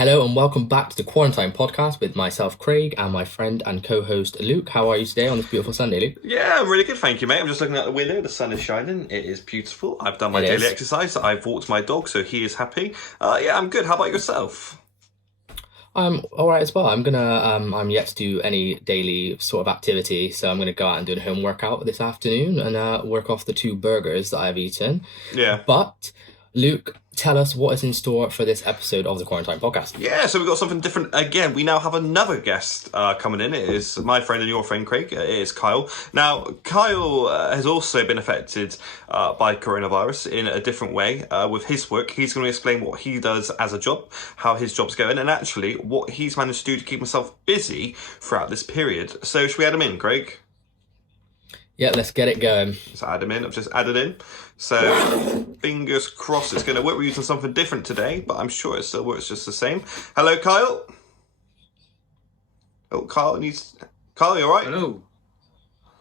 Hello and welcome back to the Quarantime podcast with myself, Craig, and my friend and co-host Luke. How are you today on this beautiful Sunday, Luke? Yeah, I'm really good, thank you, mate. I'm just looking out the window. The sun is shining. It is beautiful. I've done my daily exercise. I've walked my dog, so he is happy. Yeah, I'm good. How about yourself? I'm all right as well. I'm yet to do any daily sort of activity, so I'm gonna go out and do a home workout this afternoon and work off the 2 burgers that I've eaten. Yeah. But Luke, tell us what is in store for this episode of the Quarantine podcast. Yeah, so we've got something different again. We now have another guest coming in. It is my friend and your friend, Craig. It is Kyle. Now, Kyle has also been affected by coronavirus in a different way with his work. He's going to explain what he does as a job, how his job's going, and actually what he's managed to do to keep himself busy throughout this period. So should we add him in, Craig? Yeah, let's get it going. Just add him in. I've just added in. So, fingers crossed it's going to work. We're using something different today, but I'm sure it still works just the same. Hello, Kyle. Oh, Kyle, you all right? Hello.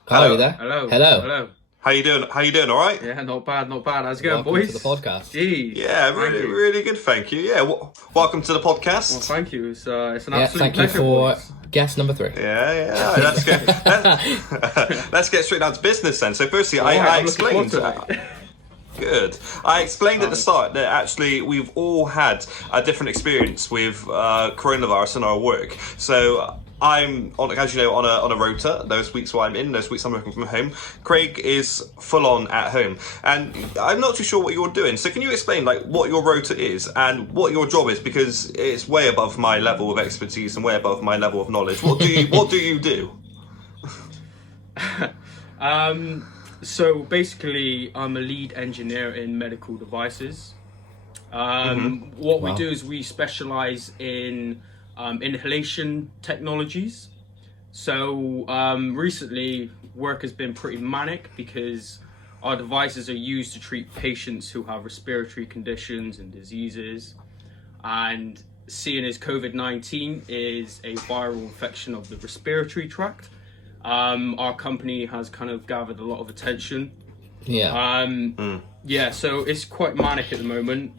Kyle, are you there? Hello. Hello. Hello. How you doing? All right? Yeah, not bad. How's it going, Welcome boys? to the podcast. Jeez. Yeah, really good. Thank you. Yeah, welcome to the podcast. Well, thank you. It's an absolute Thank you pleasure, for boys. guest number 3. Yeah. Let's get straight down to business then. So, firstly, I I'm looking forward explained. to it. Good. I explained at the start that actually we've all had a different experience with coronavirus in our work. So I'm on, as you know, on a rota. Those weeks where I'm in, those weeks I'm working from home. Craig is full on at home, and I'm not too sure what you're doing. So can you explain like what your rota is and what your job is, because it's way above my level of expertise and way above my level of knowledge. What do you do? So basically, I'm a lead engineer in medical devices. What we do is we specialize in inhalation technologies. So recently, work has been pretty manic because our devices are used to treat patients who have respiratory conditions and diseases. And seeing as COVID-19 is a viral infection of the respiratory tract, our company has kind of gathered a lot of attention. Yeah. So it's quite manic at the moment.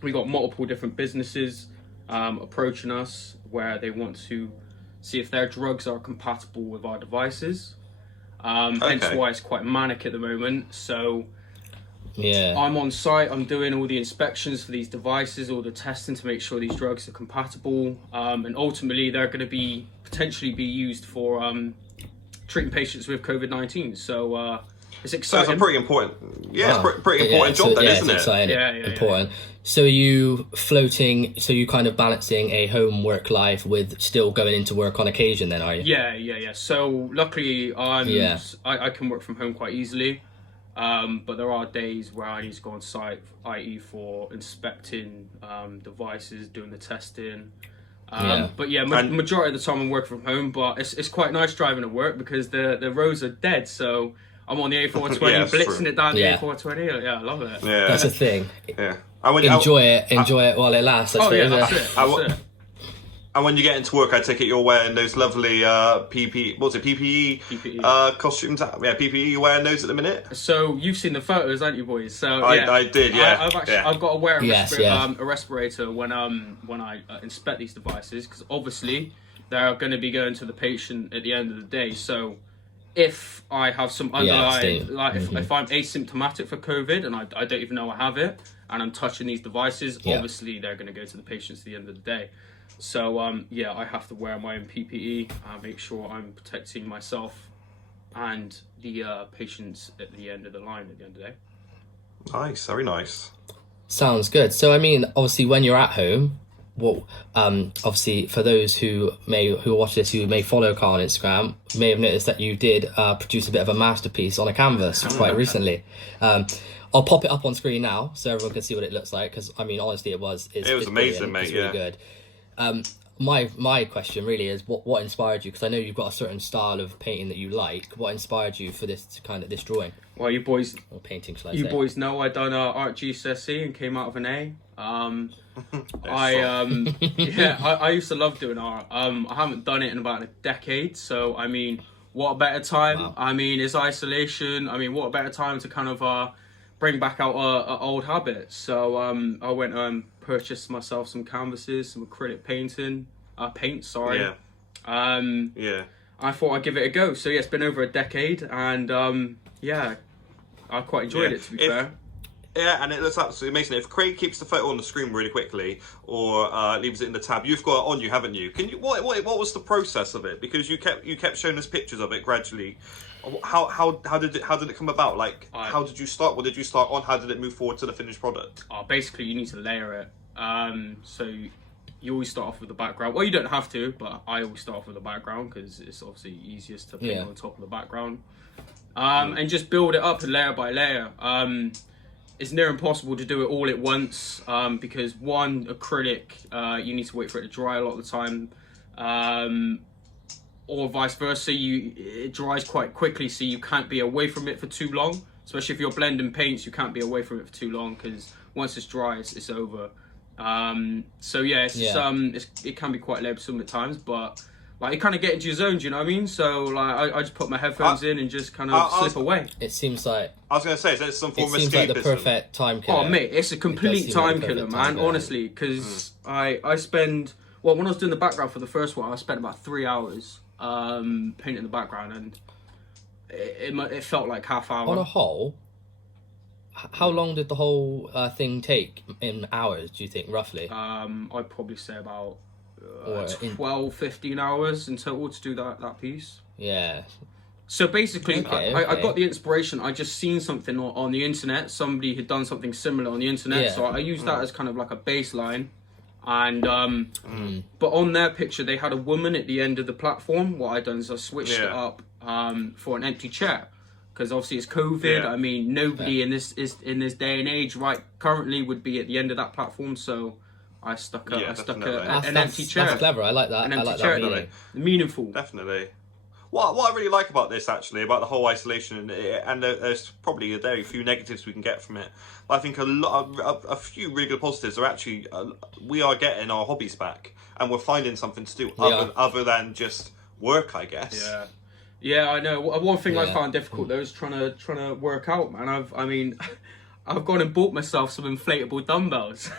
We got multiple different businesses approaching us where they want to see if their drugs are compatible with our devices. Hence why it's quite manic at the moment. So I'm on site, I'm doing all the inspections for these devices, all the testing to make sure these drugs are compatible, and ultimately they're going to potentially be used for treating patients with COVID-19. So it's exciting. So it's a pretty important, it's pretty important job then, isn't it? Exciting, Yeah. important. So are you floating? So you kind of balancing a home work life with still going into work on occasion? Then are you? Yeah. So luckily, I can work from home quite easily. But there are days where I need to go on site, i.e. for inspecting devices, doing the testing. But majority of the time I'm working from home, but it's quite nice driving to work because the roads are dead, so I'm on the A420, blitzing it down the A420. Yeah, I love it. Yeah. That's the thing. Yeah. Enjoy it while it lasts. That's it. And when you get into work, I take it you're wearing those lovely PPE. What's it? PPE. Costumes. Yeah, PPE. You're wearing those at the minute. So you've seen the photos, haven't you, boys? So I did. Yeah. I've got to wear a respirator when I inspect these devices, because obviously they're going to be going to the patient at the end of the day. So if I have some underlying, if I'm asymptomatic for COVID and I don't even know I have it, and I'm touching these devices, obviously they're going to go to the patients at the end of the day. So I have to wear my own PPE, make sure I'm protecting myself and the patients at the end of the line at the end of the day. Nice, very nice. Sounds good. So I mean, obviously, when you're at home, obviously for those who watch this, who may follow Carl on Instagram, may have noticed that you did produce a bit of a masterpiece on a canvas quite recently. I'll pop it up on screen now so everyone can see what it looks like, because I mean, honestly, it was amazing, mate. It's really good. My question really is what inspired you, because I know you've got a certain style of painting that you like. What inspired you for this drawing? Well, you boys, or painting, shall I you say? boys know I done art GCSE and came out of an A. I used to love doing art. I haven't done it in about a decade, so I mean, what a better time? Wow. I mean, it's isolation. I mean, what a better time to kind of bring back out a old habit. So I went purchased myself some canvases, some acrylic paint. Sorry. Yeah. Yeah. I thought I'd give it a go. So yeah, it's been over a decade, and yeah, I quite enjoyed it, to be fair. Yeah, and it looks absolutely amazing. If Craig keeps the photo on the screen really quickly, or leaves it in the tab, you've got it on you, haven't you? Can you? What was the process of it? Because you kept showing us pictures of it gradually. How did it come about? Like, how did you start? What did you start on? How did it move forward to the finished product? Basically, you need to layer it. So you always start off with the background. Well, you don't have to, but I always start off with the background because it's obviously easiest to paint on top of the background. And just build it up layer by layer. It's near impossible to do it all at once because one, acrylic, you need to wait for it to dry a lot of the time, or vice versa. It dries quite quickly, so you can't be away from it for too long. Especially if you're blending paints, you can't be away from it for too long because once it's dry, it's over. So yeah, it can be quite laboursome at times, but like you kind of get into your zone. Do you know what I mean? So like I just put my headphones in and just kind of slip away. It seems like I was going to say, is that some form of escapism? It seems like the perfect time killer. Oh mate, it's a complete time killer, man. Honestly, because I spend when I was doing the background for the first one, I spent about 3 hours painting the background, and it felt like half hour. On a whole, how long did the whole thing take in hours, do you think, roughly? I'd probably say about 12, 15 hours in total to do that piece. Yeah. So basically, I got the inspiration. I just seen something on the internet. Somebody had done something similar on the internet, so I used that as kind of like a baseline. And but on their picture, they had a woman at the end of the platform. What I done is I switched it up for an empty chair. Because obviously it's COVID. I mean, nobody in this day and age, right, currently would be at the end of that platform. So I stuck an empty chair. That's clever. I like that. An empty I like chair. that. Meaningful. Definitely. What I really like about this, actually, about the whole isolation, and there's probably a very few negatives we can get from it. I think a few really good positives are actually we are getting our hobbies back, and we're finding something to do other than just work, I guess. Yeah. Yeah, I know. One thing I found difficult though is trying to work out, man. I've gone and bought myself some inflatable dumbbells.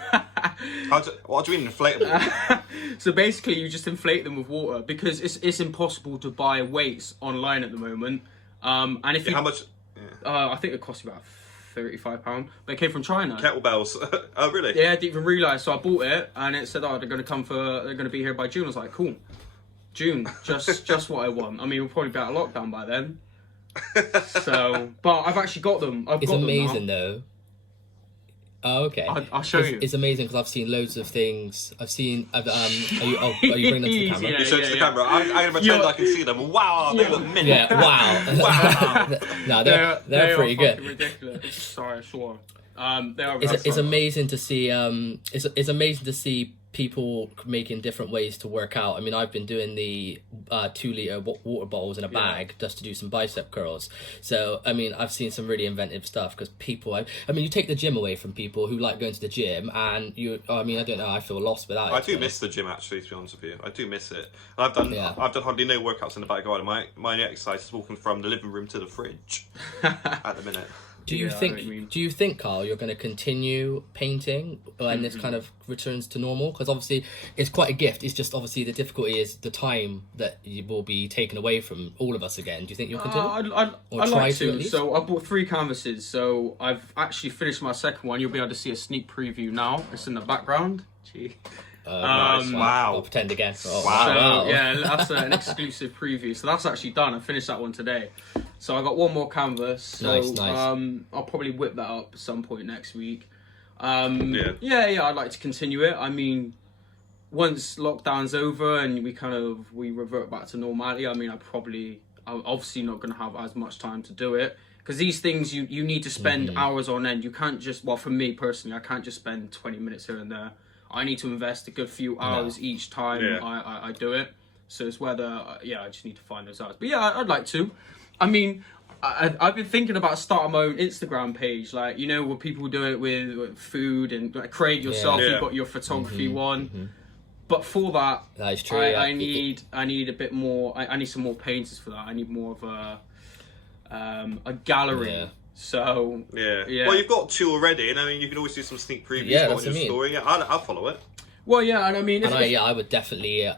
What do you mean inflatable? So basically, you just inflate them with water because it's impossible to buy weights online at the moment. And if how much? I think it cost you about £35, but it came from China. Kettlebells. Oh, really? Yeah, I didn't even realise. So I bought it, and it said, "Oh, they're going to be here by June." I was like, "Cool." June, just what I want. I mean, we'll probably be out of lockdown by then. So, but I've actually got them. It's amazing though. Oh, okay. I'll show you. It's amazing because I've seen loads of things. Are you bringing them to the camera? You show it to the camera. I'm going to pretend I can see them. Wow, they look mint. Yeah, wow. No, they're pretty good. Ridiculous. Sorry, sure. They are. It's amazing to see. It's amazing to see people making different ways to work out. I mean, I've been doing the 2-litre water bottles in a bag just to do some bicep curls. So, I mean, I've seen some really inventive stuff because people, I mean, you take the gym away from people who like going to the gym and I don't know, I feel lost without it. I do miss the gym, actually, to be honest with you. I do miss it. I've done hardly no workouts in the backyard. My exercise is walking from the living room to the fridge at the minute. Do you think, Carl, you're going to continue painting when this kind of returns to normal? Because obviously it's quite a gift. It's just obviously the difficulty is the time that you will be taken away from all of us again. Do you think you'll continue? I'd like to. So I bought 3 canvases. So I've actually finished my second one. You'll be able to see a sneak preview now. It's in the background. Gee. Nice. Wow. I'll pretend again. Oh, wow. So, yeah, that's an exclusive preview. So that's actually done. I finished that one today. So I got one more canvas. So nice. I'll probably whip that up at some point next week. I'd like to continue it. I mean, once lockdown's over and we revert back to normality, I mean, I'm obviously not going to have as much time to do it. Because these things, you need to spend hours on end. You can't just, for me personally, I can't just spend 20 minutes here and there. I need to invest a good few hours each time I do it. So it's whether, I just need to find those hours. But yeah, I'd like to. I mean, I've been thinking about starting my own Instagram page. Like, where people do it with food and like, Craig yourself, you've got your photography one. But for that is true. I need a bit more. I need some more painters for that. I need more of a gallery. Yeah. So Yeah. Well, you've got 2 already, and I mean, you can always do some sneak previews Yeah, on that's your what I mean. story. I'll follow it. well, yeah, and I mean, if, I would definitely.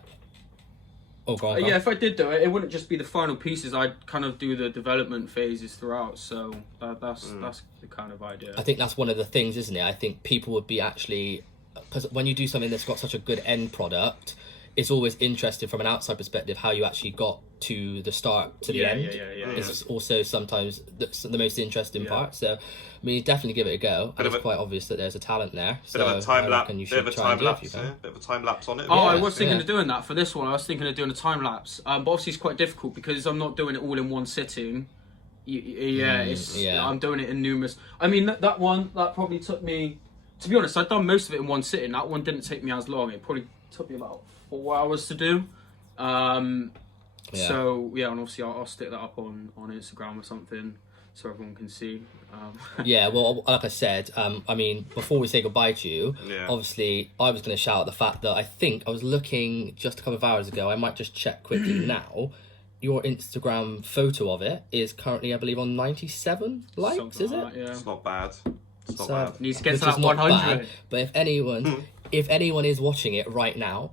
Oh, go on. yeah, if I did do it, it wouldn't just be the final pieces. I'd kind of do the development phases throughout. So that's the kind of idea. I think that's one of the things, isn't it? I think people would be actually, because when you do something that's got such a good end product, it's always interesting from an outside perspective how you actually got to the start to the end. It's also sometimes the most interesting part. So, I mean, definitely give it a go. And it's quite obvious that there's a talent there. Bit of a time lapse. Bit of a time lapse on it. Oh, I was thinking of doing that for this one. I was thinking of doing a time lapse. But obviously, it's quite difficult because I'm not doing it all in one sitting. I'm doing it in numerous. I mean, that one that probably took me. To be honest, I'd done most of it in one sitting. That one didn't take me as long. It probably took me about 4 hours to do. So and obviously I'll stick that up on Instagram or something so everyone can see. Yeah, well, like I said, I mean, before we say goodbye to you, obviously I was going to shout out the fact that I think I was looking just a couple of hours ago. I might just check quickly now. Your Instagram photo of it is currently, I believe, on 97 likes. Something is it? like that, yeah. It's not bad. It's not So, bad. Needs to get which to that is not 100. bad, but if anyone is watching it right now,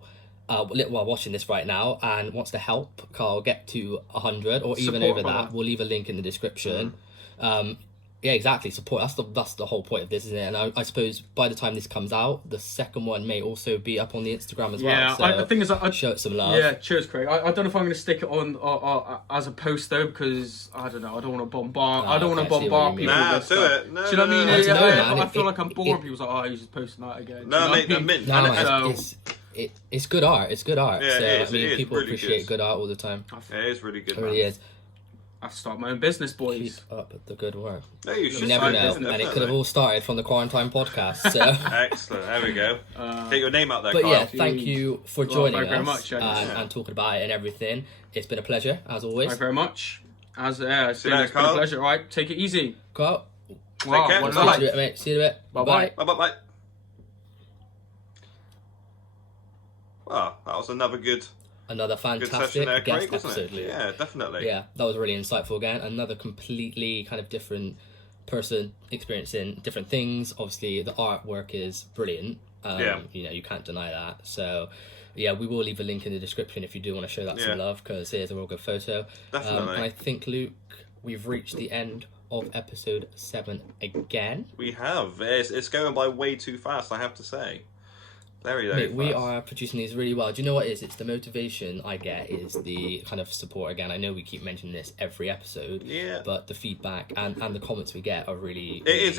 watching this right now and wants to help Carl get to 100 or even Support, over brother. that, we'll leave a link in the description. Yeah, exactly. Support. That's the whole point of this, isn't it? And I suppose by the time this comes out, the second one may also be up on the Instagram as well. So the thing is, show it some love. Yeah, cheers, Craig. I don't know if I'm going to stick it on as a post though, because I don't know. I don't want to bombard. I don't want to okay, I see what bombard you people. mean. Nah, with do stuff. it. No, Do you know what I mean? no, I don't know, man. I feel like I'm boring. it- People's like, oh, he's just posting that again. No, Do you mate, know what I mint. mean? No, And man, it's good art. It's good art. Yeah, so it is, I mean, it is people really appreciate good. good art all the time. it is really good. It really is. I start my own business, Keep boys. up the good work. No, you should You never start know, business, and it could have definitely. all started from the Quarantime podcast. So. Excellent. There we go. Get your name out there, But Carl. yeah, thank you for joining thank you very us much, and talking about it and everything. It's been a pleasure, as always. Thank you very much. It's been later, it's been a Carl. pleasure. All right, take it easy. Carl, Wow, care. one Bye. love. see you in a bit, mate. See you in a bit. Bye-bye. Bye. Well, that was another good Another session fantastic there, guest Craig, wasn't episode, it? Luke. Yeah, definitely. Yeah, that was really insightful again. Another completely kind of different person experiencing different things. Obviously, the artwork is brilliant. You know, you can't deny that. So, yeah, we will leave a link in the description if you do want to show that some love, because it is a real good photo. Definitely. And I think, Luke, we've reached the end of episode 7 again. We have. It's going by way too fast, I have to say. Very Mate, we fast. are producing these really well. Do you know what it is? It's the motivation I get is the kind of support. Again, I know we keep mentioning this every episode, Yeah. but the feedback and the comments we get are really, It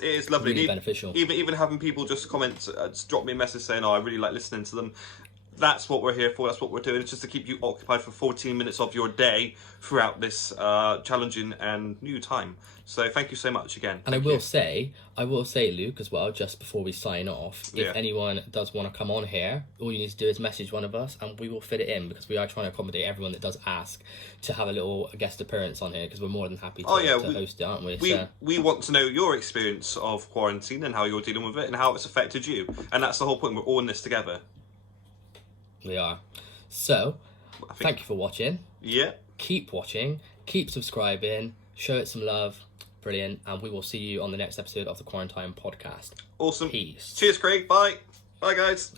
is lovely. really beneficial. Even having people just comment, just drop me a message saying, "Oh, I really like listening to them." That's what we're here for. That's what we're doing. It's just to keep you occupied for 14 minutes of your day throughout this challenging and new time. So thank you so much again. And I will say, Luke, as well, just before we sign off, if anyone does want to come on here, all you need to do is message one of us and we will fit it in, because we are trying to accommodate everyone that does ask to have a little guest appearance on here, because we're more than happy to, host it, aren't we? We want to know your experience of quarantine and how you're dealing with it and how it's affected you. And that's the whole point. We're all in this together. We are. So, thank you for watching. Yeah. Keep watching, keep subscribing, show it some love. Brilliant. And we will see you on the next episode of the Quarantine podcast. Awesome. Peace. Cheers, Craig. Bye. Bye, guys.